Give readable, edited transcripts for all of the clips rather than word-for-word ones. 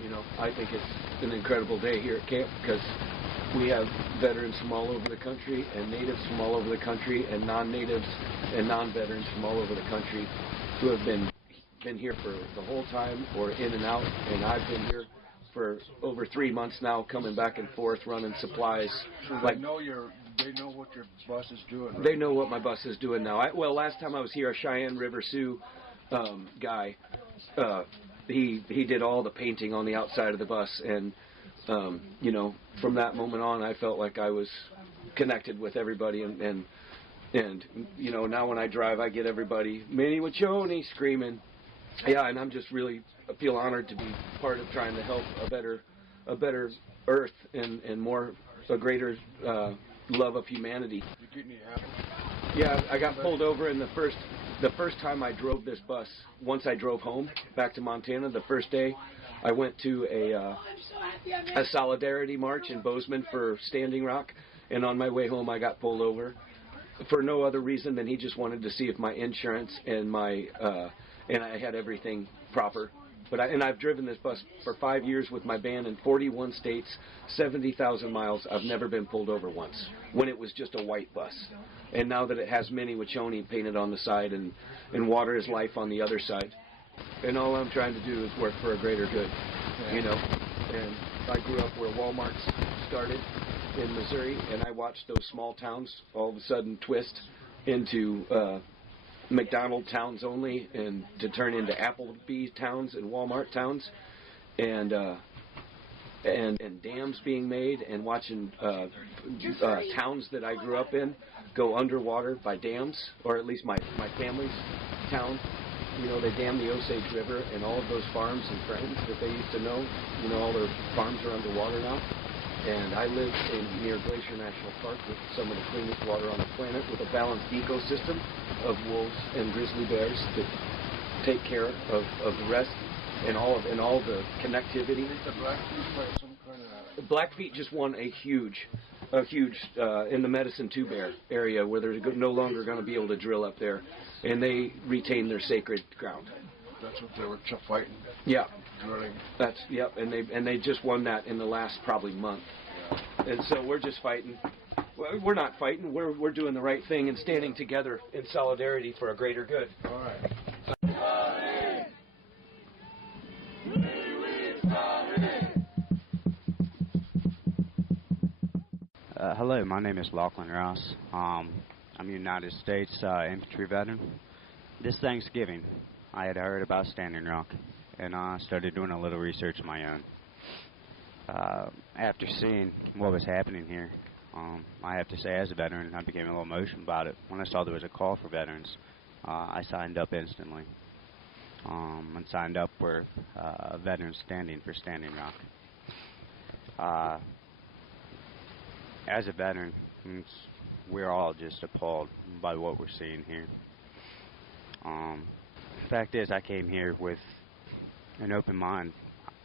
You know, I think it's an incredible day here at camp because we have veterans from all over the country and natives from all over the country and non-natives and non-veterans from all over the country who have been here for the whole time or in and out, and I've been here for over 3 months now, coming back and forth, running supplies. So they know what your bus is doing. Right? They know what my bus is doing now. Well, last time I was here, a Cheyenne River Sioux guy, he did all the painting on the outside of the bus, and you know, from that moment on, I felt like I was connected with everybody, and you know, now when I drive, I get everybody Minnie Wachoni screaming. Yeah, and I'm just really feel honored to be part of trying to help a better Earth and a greater love of humanity. Yeah, I got pulled over in the first time I drove this bus. Once I drove home back to Montana, the first day I went to a solidarity march in Bozeman for Standing Rock, and on my way home I got pulled over for no other reason than he just wanted to see if my insurance and and I had everything proper. But I've driven this bus for 5 years with my band in 41 states, 70,000 miles. I've never been pulled over once when it was just a white bus. And now that it has Minnie Wachoni painted on the side and Water is Life on the other side. And all I'm trying to do is work for a greater good, you know. And I grew up where Walmart's started in Missouri, and I watched those small towns all of a sudden twist into McDonald towns only, and to turn into Applebee's towns and Walmart towns, and dams being made, and watching towns that I grew up in go underwater by dams, or at least my family's town. You know, they dammed the Osage River, and all of those farms and friends that they used to know, you know, all their farms are underwater now. And I live near Glacier National Park with some of the cleanest water on the planet, with a balanced ecosystem of wolves and grizzly bears that take care of the rest and all the connectivity. Blackfeet just won a huge in the Medicine Two Bear area, where they're no longer going to be able to drill up there, and they retain their sacred ground. That's what they were fighting. Yeah. Drilling. And they just won that in the last probably month. Yeah. And so we're just fighting. Well, we're not fighting. We're doing the right thing and standing together in solidarity for a greater good. All right. Hello, my name is Lachlan Ross. I'm a United States infantry veteran. This Thanksgiving, I had heard about Standing Rock, and I started doing a little research of my own. After seeing what was happening here, I have to say, as a veteran, I became a little emotional about it. When I saw there was a call for veterans, I signed up instantly, and signed up for Veterans Standing for Standing Rock. As a veteran, we're all just appalled by what we're seeing here. The fact is, I came here with an open mind.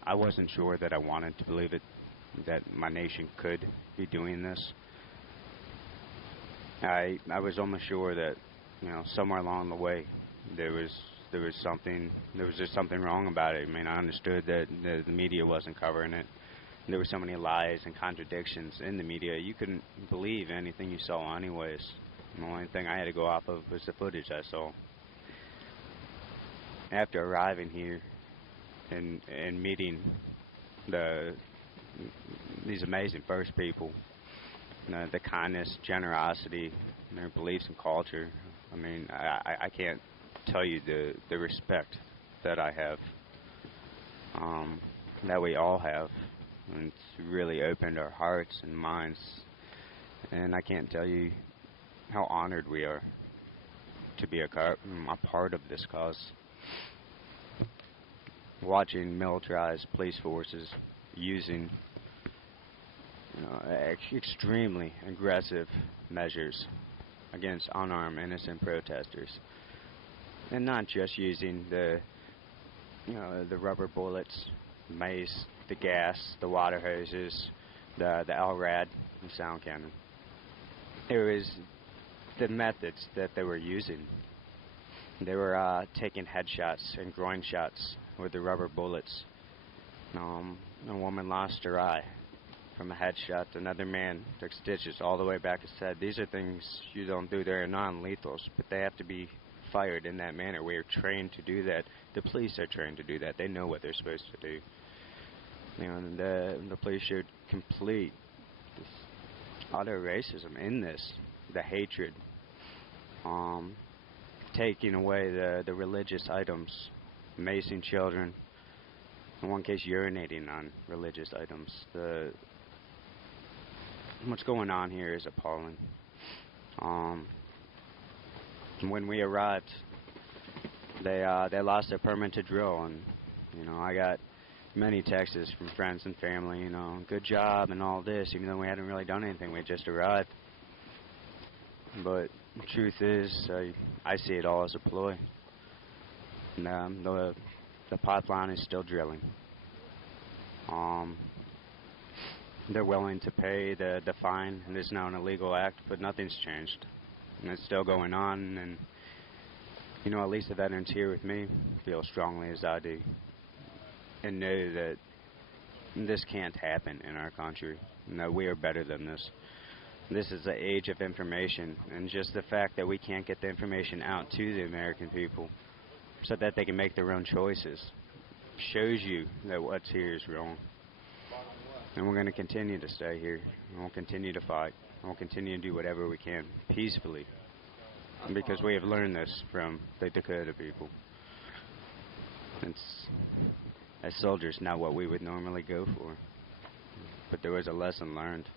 I wasn't sure that I wanted to believe it, that my nation could be doing this. I was almost sure that, you know, somewhere along the way there was just something wrong about it. I mean, I understood that the media wasn't covering it. There were so many lies and contradictions in the media, you couldn't believe anything you saw anyways. The only thing I had to go off of was the footage I saw. After arriving here and meeting these amazing First People, the kindness, generosity, their beliefs and culture, I mean, I can't tell you the respect that I have, that we all have. And it's really opened our hearts and minds, and I can't tell you how honored we are to be a part of this cause. Watching militarized police forces using extremely aggressive measures against unarmed innocent protesters, and not just using the rubber bullets, mace, the gas, the water hoses, the LRAD, and sound cannon. It was the methods that they were using They were taking headshots and groin shots with the rubber bullets. A woman lost her eye from a headshot. Another man took stitches all the way back his head. These are things you don't do. They're non-lethals, but they have to be fired in that manner. We are trained to do that. The police are trained to do that. They know what they're supposed to do. You know, and the police should complete this utter racism in this, the hatred, taking away the religious items, macing children, in one case urinating on religious items. What's going on here is appalling. When we arrived, they lost their permit to drill, and you know, I got many texts from friends and family, you know, good job and all this, even though we hadn't really done anything. We just arrived. But the truth is, I see it all as a ploy. And the pipeline is still drilling. They're willing to pay the fine, and it's now an illegal act, but nothing's changed. And it's still going on, and, you know, at least the veterans here with me feel strongly as I do, and know that this can't happen in our country, and that we are better than this. This is the age of information, and just the fact that we can't get the information out to the American people so that they can make their own choices shows you that what's here is wrong. And we're going to continue to stay here, and we'll continue to fight, and we'll continue to do whatever we can peacefully, because we have learned this from the Dakota people. It's, as soldiers, not what we would normally go for, but there was a lesson learned.